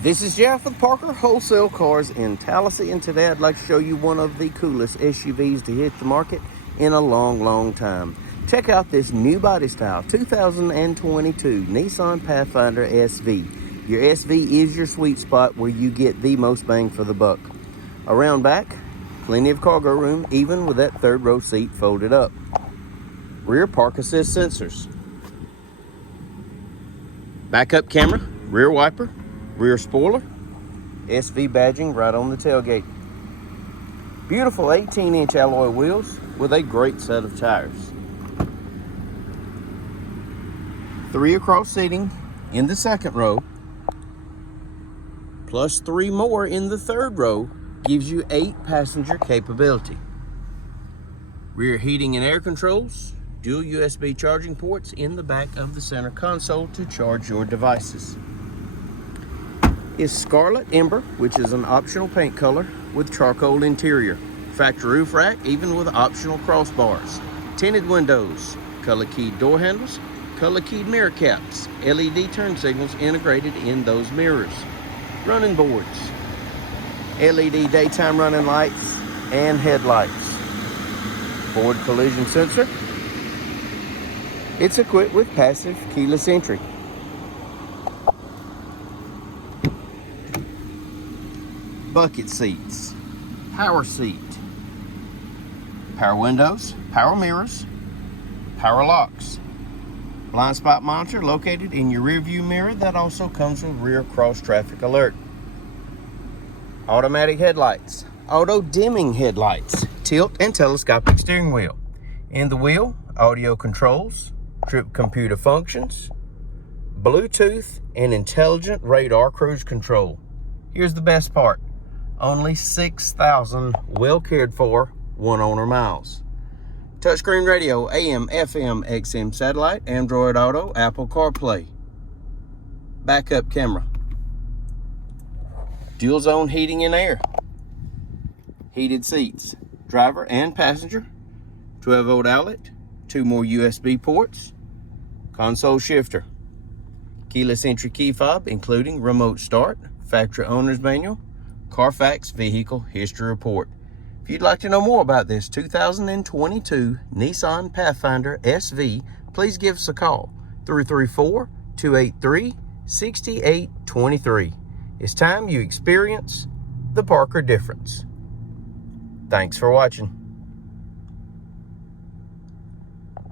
This is Jeff with Parker Wholesale Cars in Tallassee, and today I'd like to show you one of the coolest SUVs to hit the market in a long time. Check out this new body style 2022 Nissan Pathfinder SV. Your SV is your sweet spot where you get the most bang for the buck. Around back, plenty of cargo room, even with that third row seat folded up. Rear park assist sensors. Backup camera, rear wiper, rear spoiler, SV badging right on the tailgate. Beautiful 18-inch alloy wheels with a great set of tires. 3 across seating in the second row, plus 3 more in the third row, gives you 8 passenger capability. Rear heating and air controls, dual USB charging ports in the back of the center console to charge your devices. Is Scarlet Ember, which is an optional paint color with charcoal interior. Factory roof rack, even with optional crossbars. Tinted windows, color keyed door handles, color keyed mirror caps, LED turn signals integrated in those mirrors. Running boards, LED daytime running lights and headlights. Forward collision sensor. It's equipped with passive keyless entry. Bucket seats, power seat, power windows, power mirrors, power locks, blind spot monitor located in your rear view mirror that also comes with rear cross traffic alert. Automatic headlights, auto dimming headlights, tilt and telescopic steering wheel. In the wheel, audio controls, trip computer functions, Bluetooth and intelligent radar cruise control. Here's the best part. Only 6,000 well cared for, one owner miles. Touchscreen radio, AM, FM, XM satellite, Android Auto, Apple CarPlay. Backup camera. Dual zone heating and air. Heated seats, driver and passenger. 12-volt outlet, 2 more USB ports. Console shifter. Keyless entry key fob, including remote start, factory owner's manual, Carfax vehicle history report. If you'd like to know more about this 2022 Nissan Pathfinder SV, please give us a call, 334-283-6823. It's time you experience the Parker difference. Thanks for watching.